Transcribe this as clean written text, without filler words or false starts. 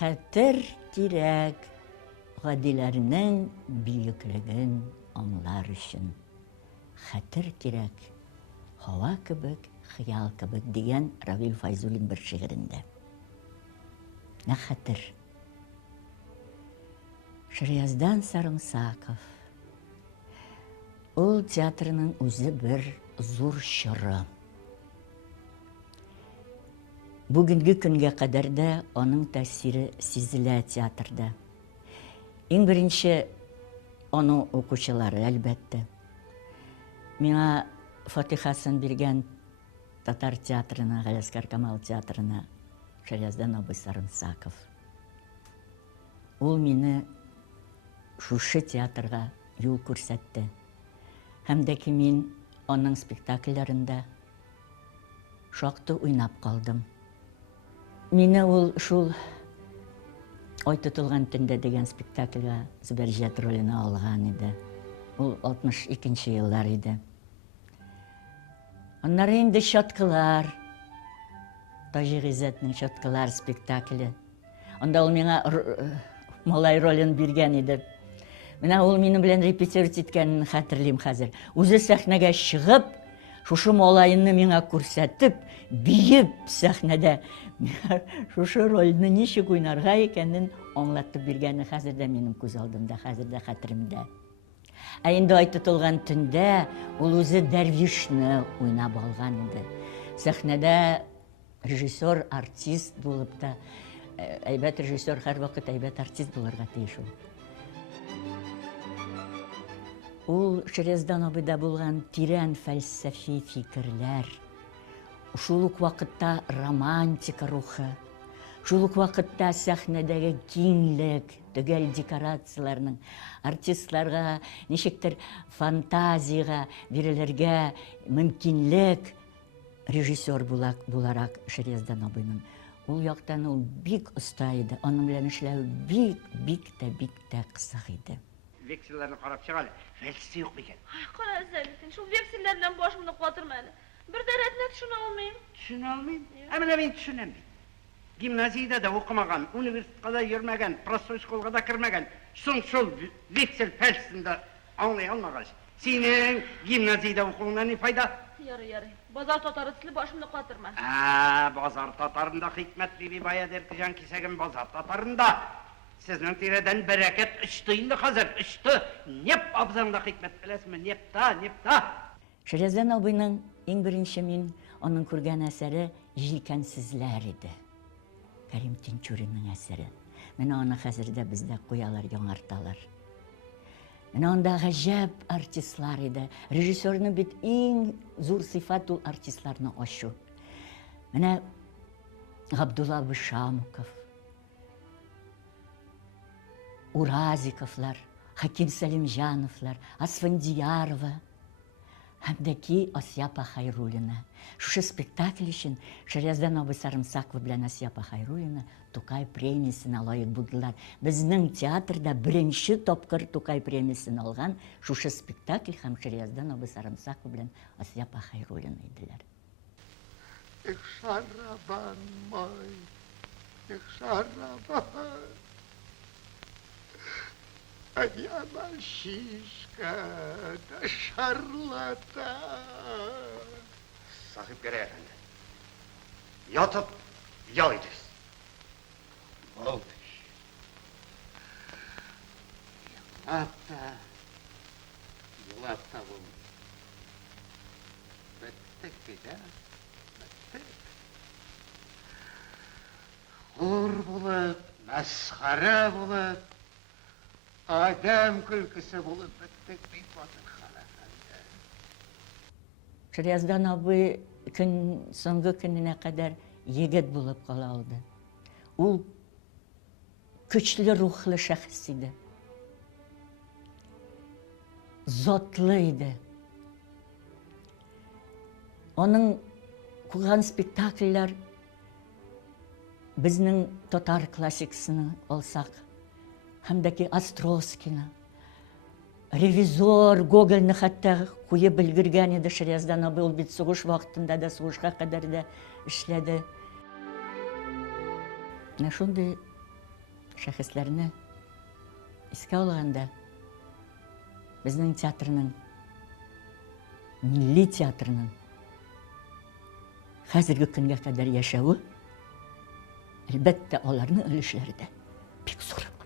Хәтер кирәк гадиләрнең бөеклеген аңлар өчен. Хәтер кирәк һава кебек, хыял кебек дигән Равил Файзуллин бер шигырендә. Нә хәтер. Шарияздан Сарымсаков. Ул театрның үзе бер зур чоры. Бүгенге көнгә кадәр дә аның тәэсире сизелә театрда. Иң беренче аның укучылары, әлбәттә. Миңа фатихасын биргән татар театрына, Галиәсгар Камал театрына Шарияздан абый Сарымсаков. Ул мине шушы театрга юл күрсәтте. Һәм дә ки мин аның спектакльләрендә шактый уйнап калдым. Мине ул шул Ай тотылган төндә дигән спектакльгә Зөбәрҗәт роленә алган иде. Ул 62нчы еллар иде. Аннары инде Чаткылар, Таҗи Гыйззәтнең Чаткылар спектакле. Анда ул миңа малай ролен биргән иде. Менә ул минем белән репетировать иткәнен хәтерлим хәзер. Үзе сәхнәгә чыгып, шушы малайны миңа күрсәтеп, биеп сәхнәдә шушы рольне ничек уйнарга икәнен аңлатып биргәне хәзер дә минем күз алдымда, хәзер дә хәтеремдә. Ә инде Ай тотылган төндә ул үзе Дәрвишне уйнап алган иде. Сәхнәдә режиссер, артист булып та, әйбәт режиссер һәр вакыт әйбәт артист булырга тиеш ул. Ул Шарияздан абыйда булган тирән фәлсәфи фикерләр, шул ук вакытта романтика рухы, шул ук вакытта сәхнәдәге киңлек, төгәл декорацияларның артистларга ничектер фантазияга бирелергә мөмкинлек режиссер буларак Шарияздан абыйның. Ул яктан ул бик оста иде. Аның белән эшләү бик тә кызык иде. Вексилләрне карап чыгалы. Фәлсәфе юк микән? Ай, кара Зәлитин, шул вексилләрдән башымны катырма әле. Бер дә рәтне төшенә алмыйм. Төшенә алмыйм? Менә мин төшенәм бит. Гимназиядә дә укымаган, университетка да йөрмәгән, простой школга да кергән. Шул вексел фәлсәфендә аңлый алмагач. Синең гимназиядә укуыңнан ни файда? Ярый. Базар татары төсле башымны катырма. Базар татарында Хикмәт биби баядыр кижан кисәгем базар татарында. Сезнең тирәдән бәрәкәт очты инде хәзер, очты. Неп абзаңда Хикмәт беләсезме? Непта. Шарияздан абыйның иң беренче мин аның күргән әсәре Җилкәнсезләр иде. Кәрим Тинчуринның әсәре. Менә аны хәзер дә бездә куялар, яңарталар. Менә анда гаҗәп артистлар иде. Режиссерның бит иң зур сыйфат ул артистларны ачу. Менә Габдулла Бышамуков, Уразиковлар, Хаким Сәлимҗановлар, Асфандиярова, һәм дә ки Асяпа Хайруллина. Шушы спектакль өчен Шарияздан абый Сарымсаков белән Асяпа Хайруллина Тукай премиясына лаек булдылар. Безнең театрда беренче тапкыр Тукай премиясын алган шушы спектакль һәм Шарияздан абый Сарымсаков белән Асяпа Хайруллина иделәр. Шарабан мой, шарабан. Яна шишка да шарлата. Сахип кере әфәнде. Ятып ял итегез. Болдыш. Елап та бул. Беттек биде. Хур булып, мәсхәрә булып, адам күлкісі болып біттік бейт батыр қалағанда. Шарияздан абый соңғы көненә кадәр егет булып кала алды. Ул көчле рухлы шәхес иде. Затлы иде. Аның куган спектакльләр безнең татар классикасını алсак, һәм дә ки Островскийны, ревизор Гогольны хәтта куеп белгергән иде Шарияздан абый. Ул бит сугыш вакытында да, сугышка кадәр дә эшләде. Менә шундый шәхесләрне искә алганда, безнең театрның, милли театрның хәзерге көнгә кадәр яшәве, әлбәттә, аларның өлешләре дә бик зур.